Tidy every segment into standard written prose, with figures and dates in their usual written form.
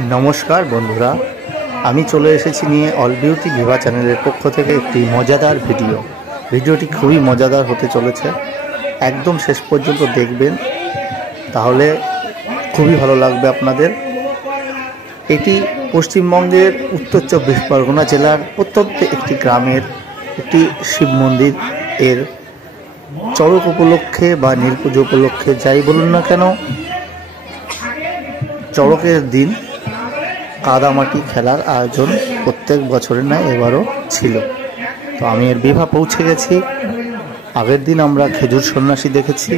नमस्कार बंधुरा आमी चले एसेছি নিয়ে অল বিউটি ভিভা চ্যানেলের পক্ষ থেকে একটি মজাদার ভিডিওটি খুবই মজাদার হতে চলেছে। একদম শেষ পর্যন্ত দেখবেন, তাহলে খুবই ভালো লাগবে আপনাদের। এটি পশ্চিমবঙ্গের উত্তর ২৪ পরগনা জেলার প্রত্যন্ত একটি গ্রামের একটি শিব মন্দির। এর চড়ক উপলক্ষে বা নীলপুজো উপলক্ষে যাই বলুন না কেন, চড়কের দিন কাদামাটি খেলার আয়োজন প্রত্যেক বছরের ন্যায় এবারও ছিল। তো আমি এর বিভা পৌঁছে গেছি। আগের দিন আমরা খেজুর সন্ন্যাসী দেখেছি,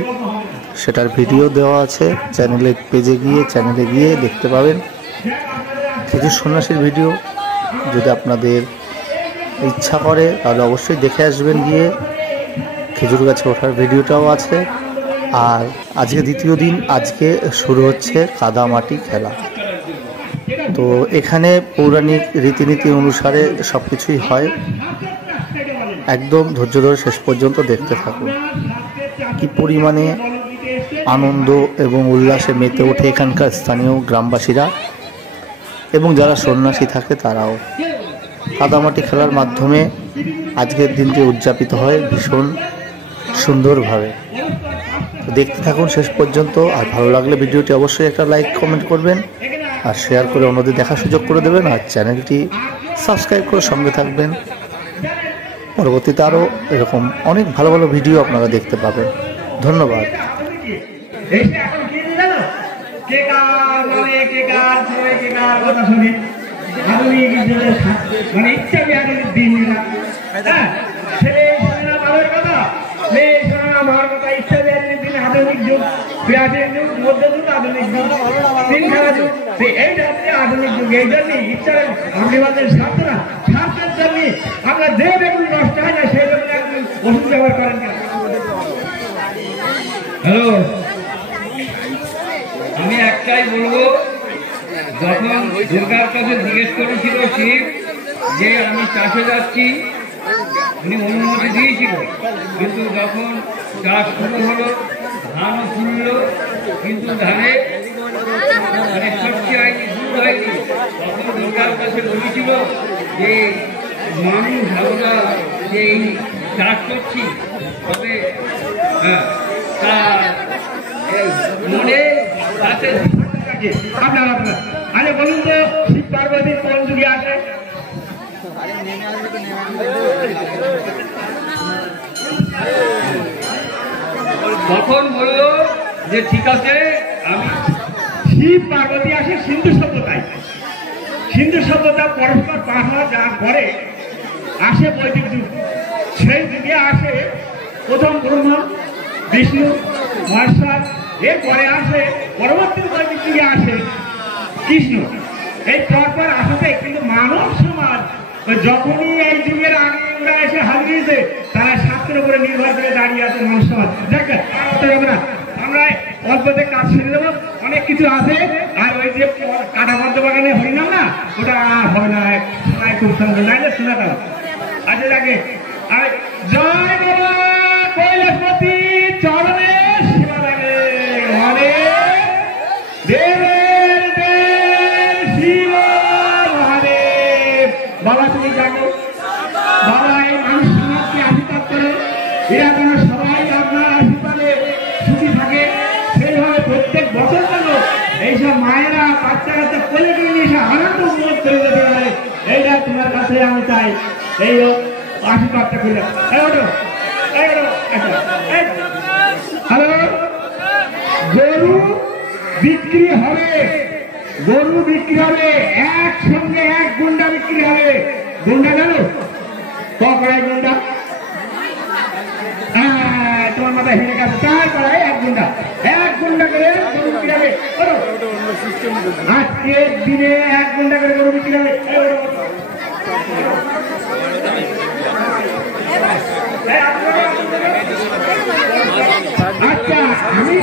সেটার ভিডিও দেওয়া আছে চ্যানেলে গিয়ে দেখতে পাবেন। খেজুর সন্ন্যাসীর ভিডিও যদি আপনাদের ইচ্ছা করে তাহলে অবশ্যই দেখে আসবেন গিয়ে। খেজুর গাছে ওঠার ভিডিওটাও আছে। আর আজকে দ্বিতীয় দিন, আজকে শুরু হচ্ছে কাদামাটি খেলা। তো এখানে পৌরাণিক রীতিনীতি অনুসারে সব কিছুই হয়। একদম ধৈর্য ধরে শেষ পর্যন্ত দেখতে থাকুন। কি পরিমাণে আনন্দ এবং উল্লাসে মেতে ওঠে এখানকার স্থানীয় গ্রামবাসীরা এবং যারা সন্ন্যাসী থাকে তারাও। কাদামাটি খেলার মাধ্যমে আজকের দিনটি উদযাপিত হয় ভীষণ সুন্দরভাবে। তো দেখতে থাকুন শেষ পর্যন্ত। আর ভালো লাগলে ভিডিওটি অবশ্যই একটা লাইক কমেন্ট করবেন আর শেয়ার করে অন্যদের দেখার সুযোগ করে দেবেন। আর চ্যানেলটি সাবস্ক্রাইব করে সঙ্গে থাকবেন। পরবর্তীতে আরও এরকম অনেক ভালো ভালো ভিডিও আপনারা দেখতে পাবেন। ধন্যবাদ। আধুনিক যুগ, প্রাচীন যুগ, মধ্যযুগ, আধুনিক যুগ, তিনখানা যুগ। এই যাচ্ছে আধুনিক যুগ। এই জন্যই ইচ্ছা আমাদের ছাত্ররা ছাত্রের জন্য আমরা যে বেগুন নষ্ট হয় না সেই বেগুন একদম ওষুধ ব্যবহার করেন। হ্যালো, আমি একটাই বলবো, যখন দুর্গার কাছে জিজ্ঞেস করেছিল শিব যে আমি চাষে যাচ্ছি, উনি অনুমতি দিয়েছিল। কিন্তু যখন চাষ শুরু হলো, ধানও ফুললো, কিন্তু ধানে শস্য হয়নি, দুধ হয়নি। তখন দুর্গার কাছে বলেছিল যে মানুষ ভাবনা যে এই চাষ করছি, তবে মনে তাতে আপনার আরে বলুন তো শিব পার্বতী কোন যুগে আসে? তখন বললো যে ঠিক আছে, আমি শিব পার্বতী আসে সিন্ধু সভ্যতায়। সিন্ধু সভ্যতা পরস্পর পাহাড় যা করে আসে বৈদিক যুগ। সেই যুগে আসে প্রথম ব্রহ্মা, বিষ্ণু, মহেশ্বর। এরপরে আসে পরবর্তী বৈদিক যুগে আসে কৃষ্ণ। এই পরপর আসতে কিন্তু মানব সমাজ যখনই এই যুগের আগে এসে হারিয়েছে, তারা শাস্ত্রের উপরে নির্ভর করে দাঁড়িয়ে আছে মানুষ সমাজ। না, আমরা অল্পতে কাজ ছেড়ে দেবো, অনেক কিছু আছে। আর ওই যে কাটা বদ্ধ বাগানে হরিনাম না, ওটা হবে না, খুব সুন্দর নাইলে শোনা দাও। আচ্ছা লাগে আর জয় বাবা কৈলাসপতি চরণে সেবা লাগে। হরে দেবের দেব শিব মহাদেব। বাবা তুমি জানো, বাবা এই মানুষ সমাজকে আশীর্বাদ করে, এরা যেন সবাই আপনার আশীর্বাদে সুখী থাকে। সেইভাবে প্রত্যেক বছর যেন এইসব মায়েরা বাচ্চা কাচ্চা কোলে করে নিয়ে এসে আনন্দ উপভোগ করে যেতে পারে, এইটা তোমার কাছে আমি চাই। এই আশীর্বাদটা করলে হ্যালো, গরু বিক্রি হবে, গরু বিক্রি হবে, একসঙ্গে এক গুন্ডা বিক্রি হবে। গুন্ডা জানো কড়াই গুন্ডা? তোমার মাথায় হেরে গেছে। তার কড়াই এক গুন্ডা করে গরু বিক্রি হবে। আজকের দিনে এক গুন্ডা করে গরু বিক্রি হবে। আচ্ছা, আমি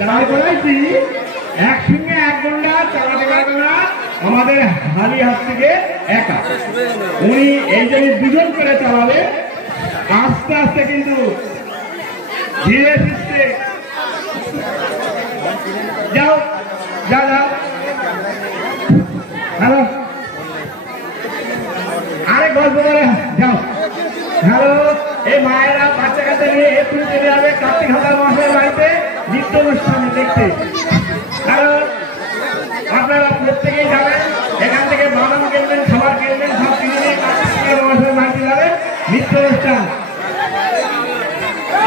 দাঁড় করাইছি, একসঙ্গে এক ঘন্টা চালাতে পারবে না আমাদের হালি হাত থেকে একা। উনি এই জন্য দুজন করে চালাবে, আস্তে আস্তে কিন্তু ধীরে সুস্থে যাও। যাও যাও। হ্যালো, আরে গল্প করে যাও। হ্যালো, এই মায়েরা বাচ্চা কাচ্চা নিয়ে একটু চলে যাবে কার্তিক হাজার মাসের বাড়িতে নৃত্য অনুষ্ঠানে দেখতে। হ্যালো, আপনারা প্রত্যেকেই যাবেন, এখান থেকে বাদাম কিনবেন, খাবার কিনবেন, সব কিনে নিয়ে কার্তিক হাজার মাসের বাড়িতে যাবে নৃত্য অনুষ্ঠান।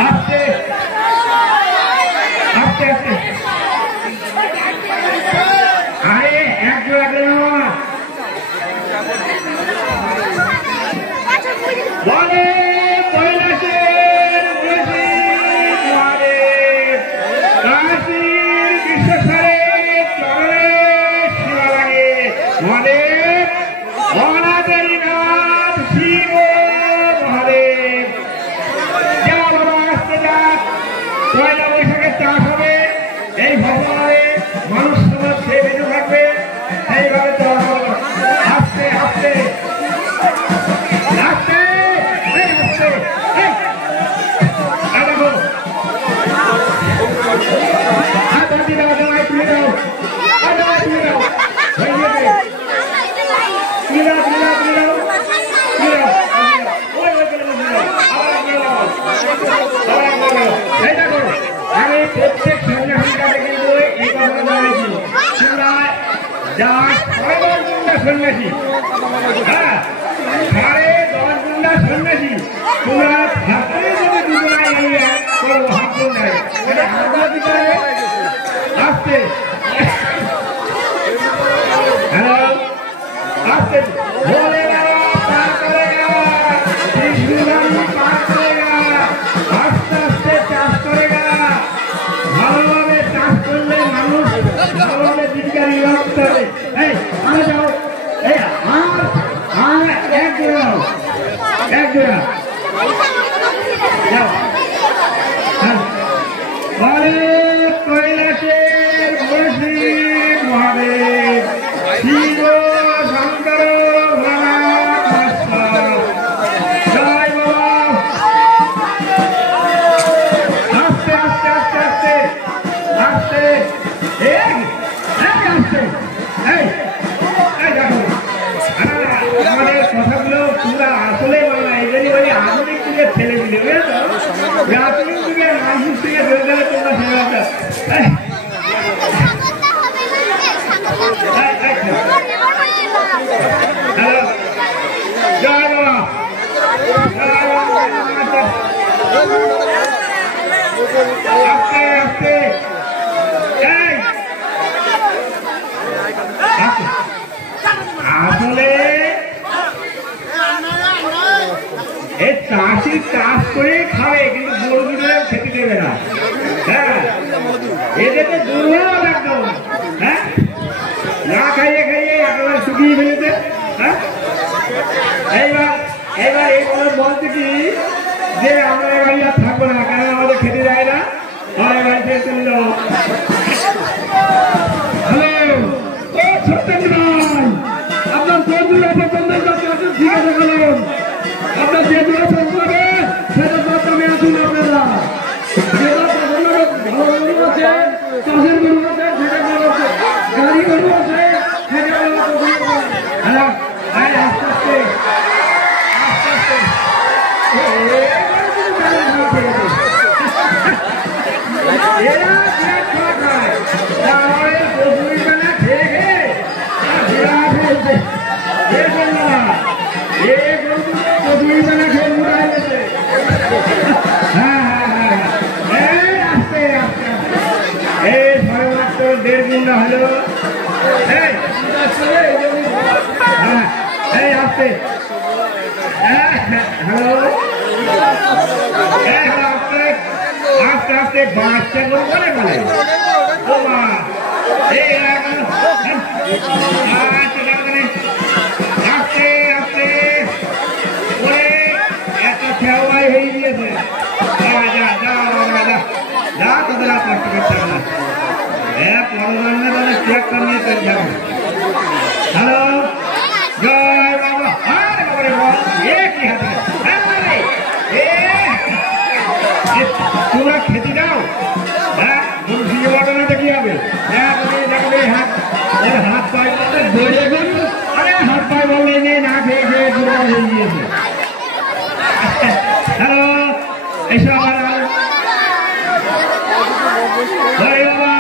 আস্তে আস্তে আস্তে, আরে একজন বলে কৈলাসের বেশি মারে কাশীর বিশ্বসারে চরণে শিবা লাগে মহাদেব মহাদেব নাথ শিব মহাদেব। যা বাবা আসতে যাক, পয়লা বৈশাখের চাষ হবে, এই ভগবানে মানুষ সমাজ সে বেঁচে থাকবে, এইভাবে চলা হবে। আস্তে আস্তে আস্তে আস্তে, দেখো তুলে দাও, তুলে দাও, তুলে দাও, আমি প্রত্যেক সন্ন্যাসীটাকে কিন্তু এই কথা বলেছি, তোমরা যা 10 গুন্ডা সন্ন্যাসী, হ্যাঁ 10 গুন্ডা সন্ন্যাসী, তোমরা থাকলে যদি দুজনায় এগিয়ে করবো হাত গুন্ডায়, এটা হাত কি করে আসতে। হ্যালো, আসতে বলে পার করেগা, পার করেগা, আস্তে আস্তে চাষ করেগা। ভালোভাবে চাষ করলে মানুষ ভালোভাবে জীবিকা নির্বাহ করতে হবে। এই আমি যাও, এই আর এক জোড়া, এক জোড়া যাও। বলে কৈলাসের বসি মহাদেব শিব শঙ্কর ভোলানাথ জয় বাবা। আস্তে আস্তে আস্তে আস্তে আস্তে, আস্তে এই দেখো আমাদের কথাগুলো তোমরা আসলে বলে না, এদেরই বলে আধুনিক যুগের ছেলে মিলে, বুঝেছো? আধুনিক যুগের মানুষ থেকে ধরে ধরে তোমরা ছেলে হ্যালো, জয় বাবা, আস্তে আস্তে, আসলে এই চাষি চাষ করে খাবে, কিন্তু গরুগুলো খেতে দেবে না। হ্যাঁ, এদের তো দুর্বল একদম, হ্যাঁ না খাইয়ে খাইয়ে একেবারে শুকিয়ে ফেলেছে। হ্যাঁ, এইবার এইবার এই বলছে কি যে আমরা এ বাড়ি আর থাকবো না, কারণ আমাদের খেতে যায় না, আমার বাড়ি থেকে চলে যাবো। হ্যালো, আপনার বন্ধুর অপছন্দের কাছে আছেন, ঠিক আছে বলুন, আপনার যে দূরে পৌঁছাবে সেটা দামে আসুন। আপনারা যেটা ভালো গরু আছে, চাষের গরু আছে, সেটা গরু আছে, গাড়ি গরু আছে, সেটা হ্যাঁ, আস্তে আস্তে আস্তে আস্তে এরা বিরাট খাওয়া খায়, তাহলে বসুরি বেলা খেয়ে খেয়ে বিরাট হয়েছে। বসুরি বেলা খেয়ে মুড়া হয়েছে। হ্যাঁ হ্যাঁ হ্যাঁ, আস্তে আস্তে এই সর্বমাত্র 1.5 গুণা হলো। হ্যাঁ এই আস্তে, হ্যালো আস্তে আস্তে বাচ্চা গরু বলে বলে আস্তে আস্তে ওরে এত খেয়াই হয়ে গিয়েছে। যা তোদের আর কষ্ট করতে হবে না, পরমান্না তাহলে ট্রাক্টর নিয়ে চলে যাবে। হ্যালো, জয় বাবা। আরে বাবারে কি হাতে তোমরা খেতে দাও, হ্যাঁ গরু সিজে বটনাতে কি হবে? হাত পায়ে বলতে দৌড়ে গেল, আরে হাত পায়ে বললে নেই, না খেয়ে খেয়ে দুর্বল হয়ে গিয়েছে। হ্যালো, এসো আমার বাবা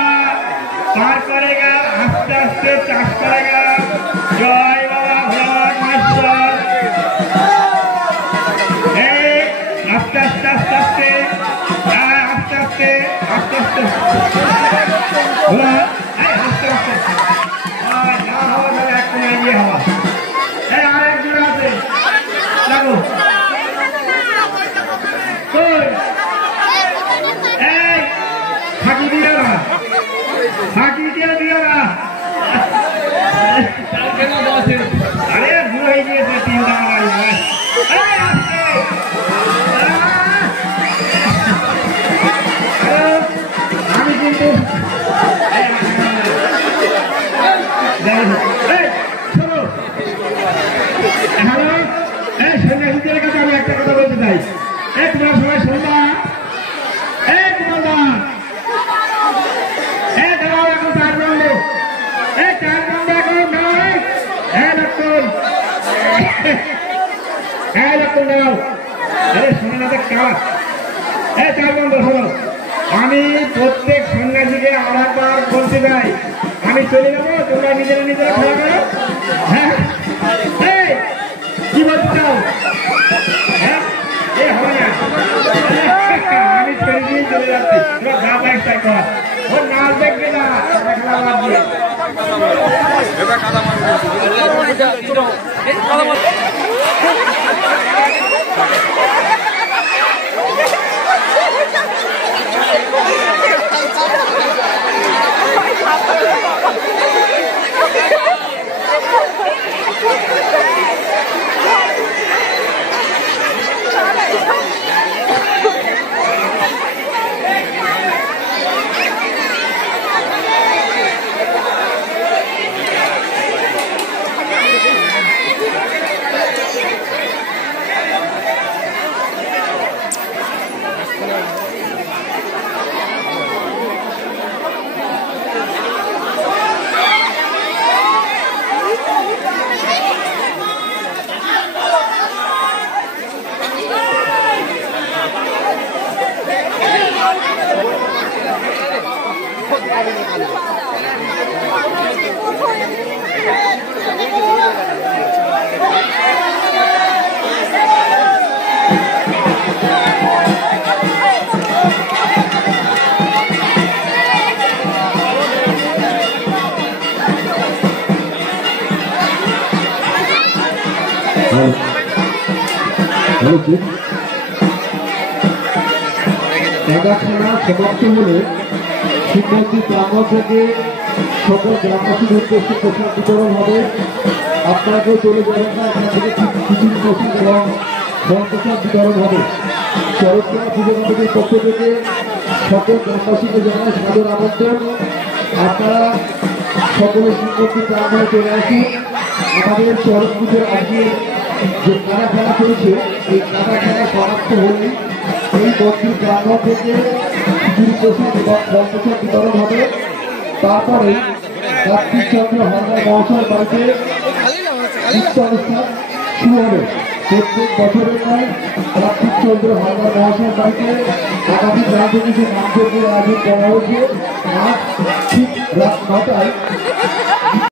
পার করেগা, আস্তে আস্তে চাষ করেগা। জয় বাবা ভগবান। আস্তে আস্তে আস্তে আস্তে আস্তে আস্তে আস্তে আস্তে আস্তে আস্তে না হওয়া যাবে, এক কোনায় গিয়ে হওয়া। আর একজন আছে যাবো, ফাঁকি দিয়ে না, ফাঁকি দিয়ে দিয়ে না। আরে বুড়ো হয়ে গিয়েছে, তিন আমি কিন্তু হ্যালো, সন্ন্যাসীদের কাছে আমি একটা কথা বলতে চাই। তোমার সবাই শুনবা, তোমার দাঁড়াও, এখন 4 বন্ধ, 4 বন্ধ এখন নয়। লক্ষণ দাঁড়াও, আরে শোনো না, কাজ 4 বন্ধ। শোনো, আমি প্রত্যেক সন্ন্যাসীকে আরেকবার বলতে চাই, আমি চলে যাবো, তোমরা নিজেরা নিজেরা খেলা করো। হ্যাঁ, কি বলতে চাও? হ্যাঁ, হবে না, আমি ছেড়ে দিয়ে চলে যাচ্ছি। তোমার গা বাইকটাই কর, ওর নাচ দেখবে না, খেলা বাদ দিয়ে। দেখাশোনা সমাপ্ত হলে শিক্ষার্থী প্রাঙ্গণ থেকে সকল গ্রামবাসীর উদ্দেশ্যে প্রসাদ বিতরণ হবে। আপনাকেও চলে যাবেন না, এখান থেকে টিফিন প্রসাদ এবং প্রসাদ বিতরণ হবে। শরৎচন্দ্র পুজো কমিটির পক্ষ থেকে সকল গ্রামবাসীকে জানায় সাদর আমন্ত্রণ। আপনারা সকলে শিক্ষার্থী প্রাঙ্গণে চলে আসুন। আমাদের শরৎ পুজোর আজকে যে কারা খেলা চলছে, এই কারা খেলা সমাপ্ত হলেই এই মন্দির প্রাঙ্গণ থেকে খিচুড়ি প্রসাদ এবং ফলপ্রসাদ বিতরণ হবে। তারপরে কার্তিকচন্দ্র হালদার মহাশয়ের বাড়িতে নৃত্য অনুষ্ঠান শুরু হবে। প্রত্যেক বছরের নয়, কার্তিকচন্দ্র হালদার মহাশয়ের বাড়িতে আগামী গ্রাম থেকে যে নামযজ্ঞের আয়োজন করা হয়েছে, আজ ঠিক রাত 9টায়